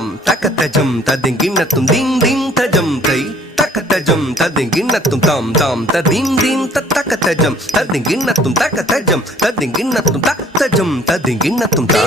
தாம் தக்கத்தஜம் ததிங்கிண்ணத்தும் theme theme தஜம் தை தக்கத்தஜம் ததிங்கிண்ணத்தும் தாம் தாம் ததீம் தீம் தக்கத்தஜம் ததிங்கிண்ணத்தும் தக்கத்தஜம் ததிங்கிண்ணத்தும் தக்கத்தஜம் ததிங்கிண்ணத்தும் தா